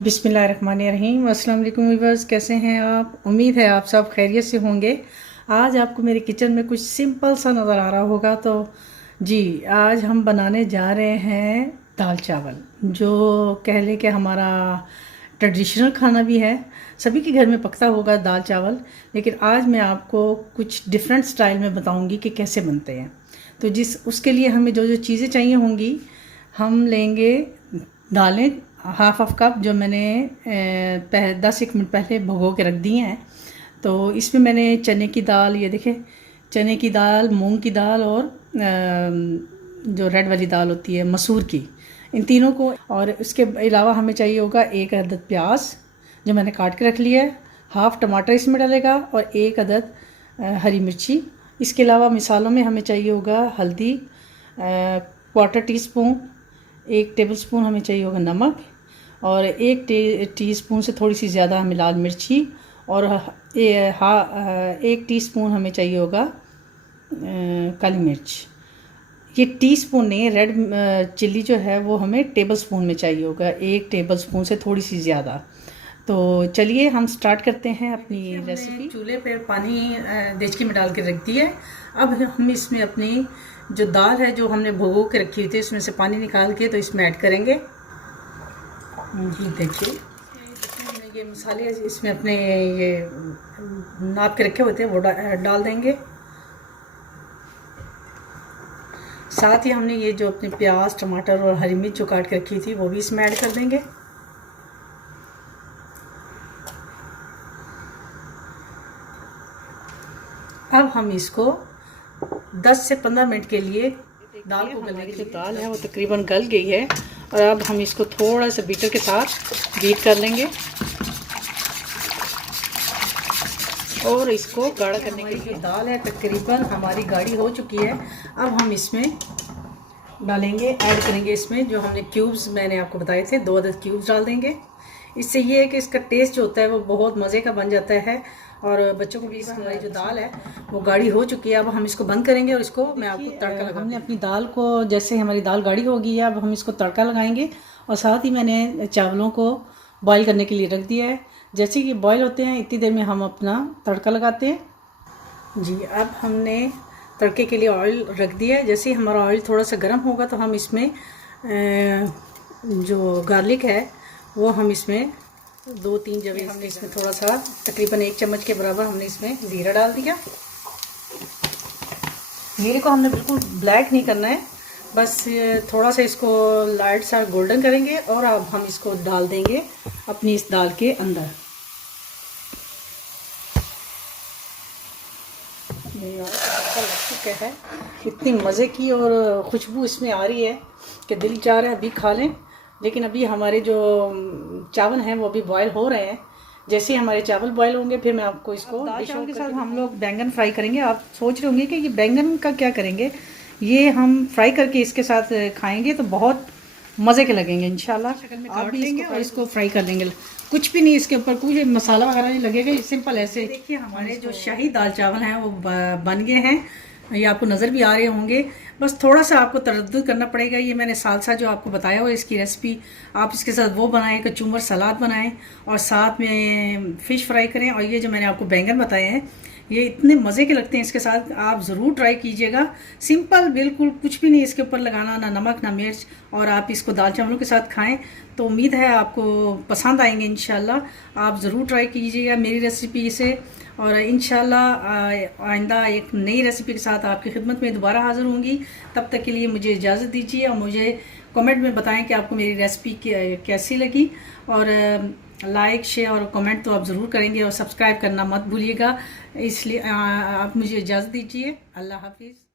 बिस्मिल्लाहिर्रहमानिर्रहीम। अस्सलाम वालेकुम व्यूअर्स, कैसे हैं आप? उम्मीद है आप सब खैरियत से होंगे। आज आपको मेरे किचन में कुछ सिंपल सा नज़र आ रहा होगा। तो जी, आज हम बनाने जा रहे हैं दाल चावल, जो कह लें कि हमारा ट्रेडिशनल खाना भी है। सभी के घर में पकता होगा दाल चावल, लेकिन आज मैं आपको कुछ डिफरेंट स्टाइल में बताऊंगी कि कैसे बनते हैं। तो उसके लिए हमें जो जो चीज़ें चाहिए होंगी, हम लेंगे दालें हाफ कप, जो मैंने 10 मिनट पहले भिगो के रख दिए हैं। तो इसमें मैंने चने की दाल, ये देखें, चने की दाल, मूंग की दाल और जो रेड वाली दाल होती है मसूर की, इन तीनों को। और इसके अलावा हमें चाहिए होगा 1 अदद प्याज जो मैंने काट के रख लिया है, हाफ टमाटर इसमें डालेगा और 1 अदद हरी मिर्ची। इसके अलावा मिसालों में हमें चाहिए होगा हल्दी, क्वार्टर टीस्पून, 1 टेबलस्पून हमें चाहिए होगा नमक, और 1 टीस्पून से थोड़ी सी ज़्यादा हमें लाल मिर्ची, और 1 टीस्पून हमें चाहिए होगा काली मिर्च। ये टीस्पून नहीं, रेड चिल्ली जो है वो हमें टेबलस्पून में चाहिए होगा, 1 टेबलस्पून से थोड़ी सी ज़्यादा। तो चलिए हम स्टार्ट करते हैं अपनी रेसिपी। चूल्हे पे पानी देचकी में डाल के रख दिया है। अब हम इसमें अपनी जो दाल है जो हमने भिगो के रखी हुई थी, इसमें से पानी निकाल के तो इसमें ऐड करेंगे। ये देखिए, ये मसाले इसमें अपने ये नाप के रखे होते हैं वो डाल देंगे। साथ ही हमने ये जो अपने प्याज, टमाटर और हरी मिर्च जो काट के रखी थी वो भी इसमें ऐड कर देंगे। अब हम इसको 10 से 15 मिनट के लिए दाल को गलने की, जो दाल है वो तकरीबन गल गई है। और अब हम इसको थोड़ा सा बीटर के साथ बीट कर लेंगे और इसको गाढ़ा करने के लिए। दाल है तकरीबन हमारी गाढ़ी हो चुकी है। अब हम इसमें डालेंगे, ऐड करेंगे इसमें जो हमने क्यूब्स मैंने आपको बताए थे, 2 अदद क्यूब्स डाल देंगे। इससे ये है कि इसका टेस्ट जो होता है वो बहुत मज़े का बन जाता है और बच्चों को भी। हमारी जो दाल है वो गाढ़ी हो चुकी है। अब हम इसको बंद करेंगे और इसको मैं आपको तड़का लगा। हमने अपनी दाल को, जैसे हमारी दाल गाढ़ी हो गई है, अब हम इसको तड़का लगाएंगे। और साथ ही मैंने चावलों को बॉईल करने के लिए रख दिया है। जैसे कि बॉईल होते हैं इतनी देर में हम अपना तड़का लगाते हैं। जी, अब हमने तड़के के लिए ऑयल रख दिया है। जैसे ही हमारा ऑयल थोड़ा सा गर्म होगा तो हम इसमें जो गार्लिक है वो हम इसमें 2-3 जवे, हमने इसमें थोड़ा सा तकरीबन 1 चम्मच के बराबर हमने इसमें ज़ीरा डाल दिया। ज़ीरे को हमने बिल्कुल ब्लैक नहीं करना है, बस थोड़ा सा इसको लाइट सा गोल्डन करेंगे। और अब हम इसको डाल देंगे अपनी इस दाल के अंदर। लग चुका है, इतनी मज़े की और खुशबू इसमें आ रही है कि दिल चाह रहा है अभी खा लें। लेकिन अभी हमारे जो चावल हैं वो अभी बॉयल हो रहे हैं। जैसे ही हमारे चावल बॉयल होंगे फिर मैं आपको इसको दाल चावल के साथ हम लोग बैंगन फ्राई करेंगे। आप सोच रहे होंगे कि ये बैंगन का क्या करेंगे। ये हम फ्राई करके इसके साथ खाएंगे तो बहुत मज़े के लगेंगे इंशाल्लाह। आप भी इसको और इसको फ्राई कर लेंगे। कुछ भी नहीं, इसके ऊपर कोई मसाला वगैरह नहीं लगेगा, सिंपल ऐसे। देखिए हमारे जो शाही दाल चावल हैं वो बन गए हैं, ये आपको नज़र भी आ रहे होंगे। बस थोड़ा सा आपको तरद्दुद करना पड़ेगा। ये मैंने सालसा जो आपको बताया हो, इसकी रेसिपी आप इसके साथ वो बनाएं, कचूमर सलाद बनाएं और साथ में फ़िश फ्राई करें। और ये जो मैंने आपको बैंगन बताए हैं ये इतने मज़े के लगते हैं, इसके साथ आप ज़रूर ट्राई कीजिएगा। सिंपल, बिल्कुल कुछ भी नहीं इसके ऊपर लगाना, ना नमक ना मिर्च, और आप इसको दाल चावलों के साथ खाएं तो उम्मीद है आपको पसंद आएंगे इंशाल्लाह। आप ज़रूर ट्राई कीजिएगा मेरी रेसिपी से, और इंशाल्लाह आइंदा एक नई रेसिपी के साथ आपकी खिदमत में दोबारा हाज़िर होंगी। तब तक के लिए मुझे इजाज़त दीजिए और मुझे कमेंट में बताएं कि आपको मेरी रेसिपी कैसी लगी। और लाइक, शेयर और कमेंट तो आप ज़रूर करेंगे और सब्सक्राइब करना मत भूलिएगा। इसलिए आप मुझे इजाज़त दीजिए। अल्लाह हाफिज़।